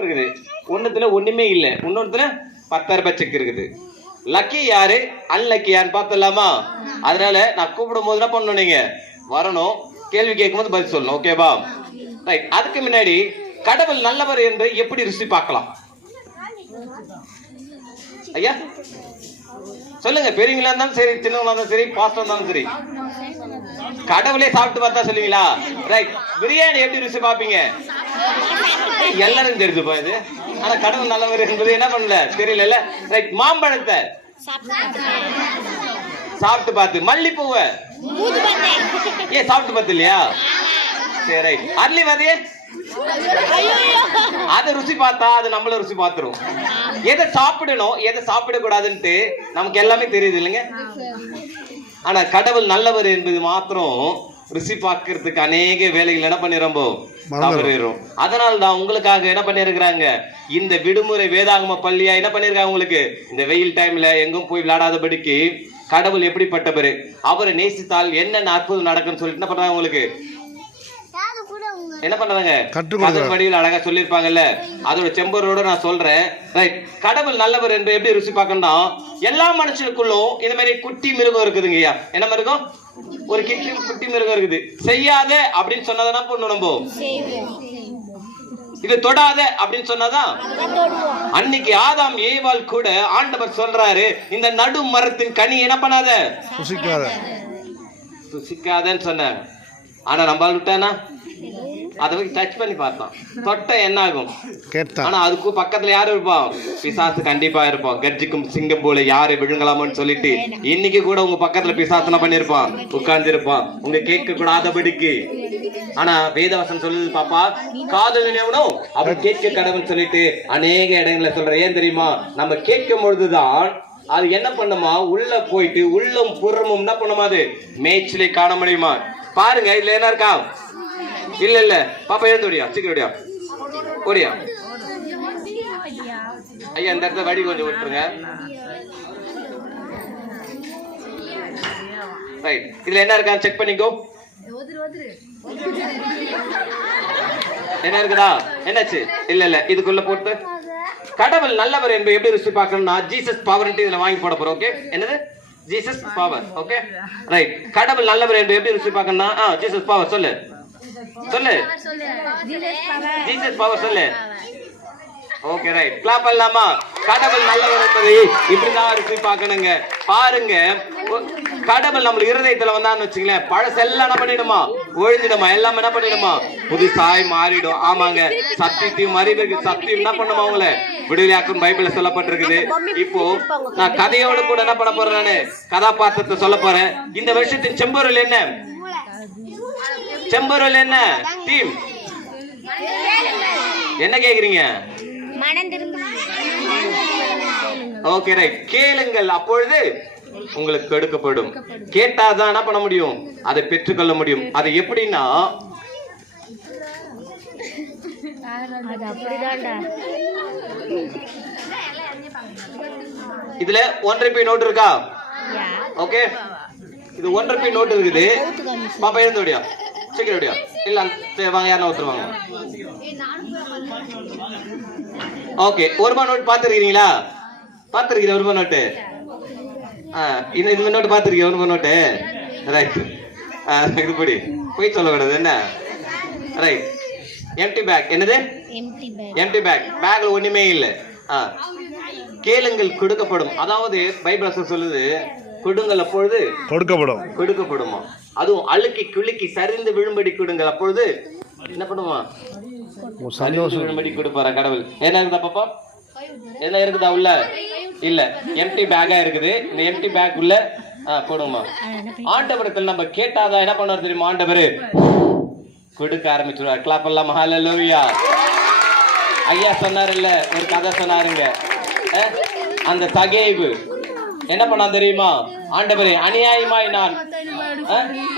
இருக்குது, ஒண்ணுத்துல ஒண்ணுமே இல்ல, இன்னொருத்துல 10,000 ரூபாய் செக் இருக்குது. லக்கி யாரு, அன்லக்கி யாருன்னு பார்த்தலாமா? அதனால நான் கூப்பிடும் போது என்ன பண்ணணும், நீங்க வரணும், கேள்வி கேட்கும் போது பதில் சொல்லணும். ஓகேவா? ரைட். அதுக்கு முன்னாடி கடவுள் நல்லவர் என்று எப்படி ருசி பார்க்கலாம்? ஐயா சொல்லுங்க. பெரியவங்களா இருந்தாலும் சரி, சின்னவங்களா இருந்தாலும் சரி, பாஸ்டர் இருந்தாலும் சரி, கடவுளே சாப்பிட்டு பார்த்தா சொல்லுவீங்களா? ரைட். பிரியாணி எப்படி ருசி பார்ப்பீங்க? எல்லாரும் தெரிஞ்சுப்பா இது. ஆனா கடவுள் நல்லவர் என்பது என்ன பண்ணல, தெரியல. ரைட். மாம்பழத்தை சாப்பிட்டு பார்த்து, மல்லிப்பூவை ஏன் சாப்பிட்டு பார்த்து இல்லையா? சரி, ரைட். அரளி விதைய அதை ருசி பார்த்தா அது நம்மள ருசி பார்த்துரும். எதை சாப்பிடணும் எதை சாப்பிடக்கூடாதுன்ட்டு நமக்கு எல்லாமே தெரியுது இல்லைங்க. ஆனா கடவுள் நல்லவர் என்பது மாத்திரம் ருசி பார்க்கறதுக்கு அநேக வேலைகள் என்ன பண்ணிடுறோம். அதனால தான் உங்களுக்காக என்ன பண்ணிருக்கிறாங்க, இந்த விடுமுறை வேதாகம பள்ளியா என்ன பண்ணிருக்காங்க உங்களுக்கு. இந்த வெயில் டைம்ல எங்கும் போய் விளையாடாதபடிக்கு கடவுள் எப்படிப்பட்டவர், அவரை நேசித்தால் என்னென்ன அற்புதம் நடக்குன்னு சொல்லிட்டு என்ன பண்றாங்க உங்களுக்கு, என்ன பண்றாங்க, கதை வடிவில் அழகா சொல்லிருப்பாங்கல்ல. அதோட செம்பரோட நான் சொல்றேன். ரைட். கடவுள் நல்லவர் என்று எப்படி ருசி பார்க்கணும்னா, எல்லா மனுஷனுக்குள்ளும் இந்த மாதிரி குட்டி மிருகம் இருக்குதுங்கய்யா. என்ன மிருகம்? ஒரு குட்டி மிருகம் இருக்குது. செய்யாத அப்படின்னு சொன்னதான் பொண்ணு நம்ப, இது தொடாத அப்படின்னு சொன்னதான். அன்னைக்கு ஆதாம் ஏவாள் கூட ஆண்டவர் சொல்றாரு, இந்த நடு மரத்தின் கனி என்ன பண்ணாத, சுசிக்காதன்னு சொன்னாங்க. ஆனா நம்மளால விட்டானா, அதை டச் பண்ணி பார்த்தான், தொட்ட என்ன ஆகும் ஆனா அதுக்கு பக்கத்துல யாரு இருப்பான், பிசாசு கண்டிப்பா இருப்பான். கர்ஜிக்கும் சிங்கம் போல யாரு விழுங்கலாமோன்னு சொல்லிட்டு இன்னைக்கு கூட உங்க பக்கத்துல பிசாசு பண்ணிருப்பான், உட்கார்ந்து இருப்பான் உங்க கேட்க கூடாதபடிக்கு. ஆனா வேதவசனம் சொல்லுது, பாப்பா காதல் நினைவனும் அவன் கேட்க கடவுள்னு சொல்லிட்டு அநேக இடங்களை சொல்ற. ஏன் தெரியுமா, நம்ம கேட்கும் பொழுதுதான் அது என்ன பண்ணுமா, உள்ள போயிட்டு உள்ளம் புறமும் என்ன பண்ணுமா, அது மேய்ச்சலை காண முடியுமா. பாருங்க இதுல என்ன இருக்கா, இல்ல பாப்பா எழுந்து ஓடியா, சீக்கிரம் ஓடியா. ஐயா இந்த இடத்துல வடி கொஞ்சம் விட்டுருங்க. ரைட். இதுல என்ன இருக்கா செக் பண்ணிக்கோ. என்ன இருக்குதா, என்னாச்சு? இல்ல இதுக்குள்ள போட்டு கடவுள் நல்லவர் என்பது எப்படி ருசி பார்க்கணும்னா, ஜீசஸ் பவர் இதுல வாங்கி போட போறோம். ஓகே, என்னது ஜீசஸ் பவர். Okay, right. கடவுள் நல்லவர் என்பது எப்படி ருசி பார்க்கணும்னா, ஜீசஸ் பவர் சொல்லு ஜீசஸ் பவர் சொல்லு. Okay, right. கிளாப் பண்ணலாமா? கடவுள் நல்லவர் என்பதை இப்படிதான் ருசி பார்க்கணுங்க. பாருங்க, கடவுள் நம்ம இருதயத்துல வந்தான்னு வச்சுங்களேன், பழசெல்லாம் என்ன பண்ணிடுமா, ஒழிஞ்சிடுமா, எல்லாம் என்ன பண்ணிடுமா, புதுசாய் மாறிடும். ஆமாங்க, சத்தியத்தையும் அறிவுக்கு சத்தியம் என்ன பண்ணுமா அவங்கள விடுதலையாக்கும் பைபிள்ல சொல்லப்பட்டிருக்குது. இப்போ நான் கதையோடு கூட என்ன பண்ண போறேன், நானு கதாபாத்திரத்தை சொல்ல போறேன். இந்த வருஷத்தின் செம்பொருள் என்ன, செம்பொருள் என்ன டீம், என்ன கேக்குறீங்க? Okay, right. கேளுங்கள் அப்பொழுது உங்களுக்கு கொடுக்கப்படும். கேட்டாதான் என்ன பண்ண முடியும், அதை பெற்றுக்கொள்ள முடியும். அது எப்படின்னா, இதுல 1 ரூபாய் நோட்டு இருக்கா? ஓகே, இது 1 ரூபாய் நோட்டு இருக்குது. பாப்பா எழுந்து ஓடியா, சீக்கிரம் ஓடியா. இல்ல வாங்க, யாரும் ஒருத்தருவாங்க. ஓகே, 1 ரூபாய் நோட்டு பாத்துருக்கீங்களா? பாத்துருக்கீங்க 1 ரூபாய் நோட்டு? இந்த நோட்டு பாத்துருக்கீங்க 1 ரூபாய் நோட்டு? ரைட். இது படி போய் சொல்லக்கூடாது என்ன. ரைட். Empty bag. என்னது எம்டி பேக்? பேக்ல ஒண்ணுமே இல்லை. கேளுங்கள் கொடுக்கப்படும். அதாவது பைபிள் சொல்லுது, கொடுங்கள் அப்பொழுது கொடுக்கப்படுமா. அதுவும் அழுக்கி குலுக்கி சரிந்து விழும்படி கொடுங்கள், அப்பொழுது என்ன பண்ணுமா, விழும்படி கொடுப்பாரா கடவுள். என்ன இருக்குதா பாப்பா, என்ன இருக்குதா உள்ள? இல்ல, எம்டி பேக்கா இருக்குது. இந்த எம்டி பேக் உள்ள போடுமா. ஆண்டவரத்தில் நம்ம கேட்டாதான் என்ன பண்ணுவார் தெரியுமா, ஆண்டவர் கொடுக்க ஆரம்பிச்சுடுவார். கிளாப் பண்ணலாம். ஹல்லேலூயா. ஐயா சொன்னார் இல்ல, ஒரு கதை சொன்னாருங்க. அந்த தகேவு என்ன பண்ணா தெரியுமா, ஆண்டவரே அநியாயமாய் நான்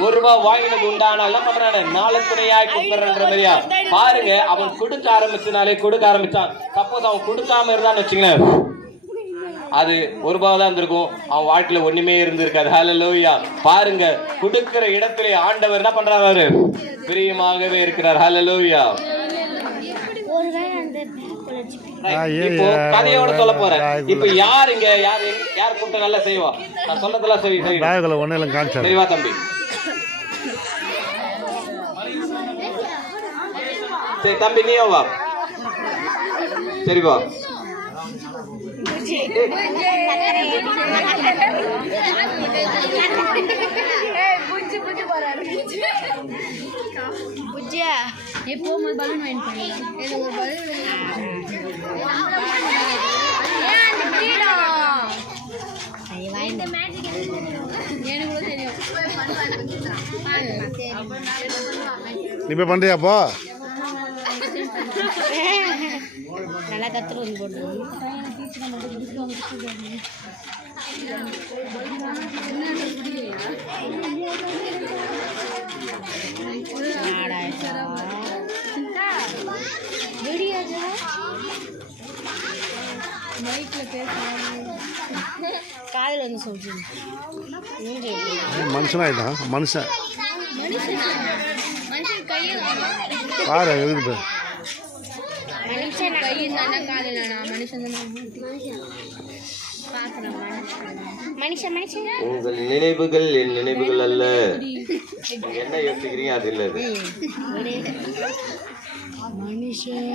1 ரூபாய் வாங்கினது உண்டானால் என்ன பண்றானே, 4 துணையாய் கொடுக்கறன்ற மாதிரியா. பாருங்க, அவன் கொடுக்க ஆரம்பிச்சான். சப்போஸ் அவன் கொடுக்காம இருந்தான்னு வச்சுங்களேன், அது 1 ரூபாய் தான் இருந்திருக்கும், அவன் வாழ்க்கையில ஒண்ணுமே இருந்திருக்காது. ஹல்லேலூயா. பாருங்க, கொடுக்கிற இடத்திலே ஆண்டவர் என்ன பண்றாரு, பிரியமாகவே இருக்கிறார். ஹல்லேலூயா. இப்போ கதையோட சொல்ல போறேன். இப்போ யார் இங்க யார் கூப்பிட்டு நல்லா செய்வா? நான் சொல்றதெல்லாம் சரிவா தம்பி? சரி தம்பி நீயோ வா. சரிவா எப்போ பலூன் வாங்கி நீ போய் பண்றியாப்போ? நல்லா கத்துரு வந்து போட்டு காதல் வந்து சொல்றேன் மனுஷனாயிட்டான் மனுஷன் கையில் பாரு இருக்குது மனுஷன் கையில் தானே காதல் மனுஷன் மனுஷன் மனுஷன் உங்கள் நினைவுகள் என் நினைவுகள் அல்ல. என்ன யோசிக்கிறீங்க அது இல்ல. மனுஷன்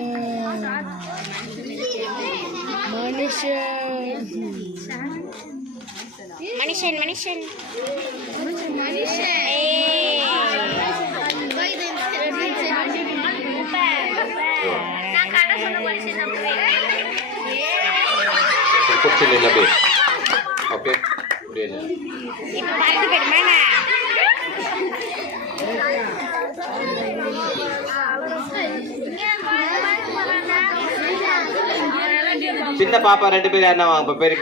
மனுஷன் மனுஷன் மனுஷன் ஓகே இப்போ பார்த்து போயிடுமா? சின்ன பாப்பா 2 பேர் என்ன பெரிய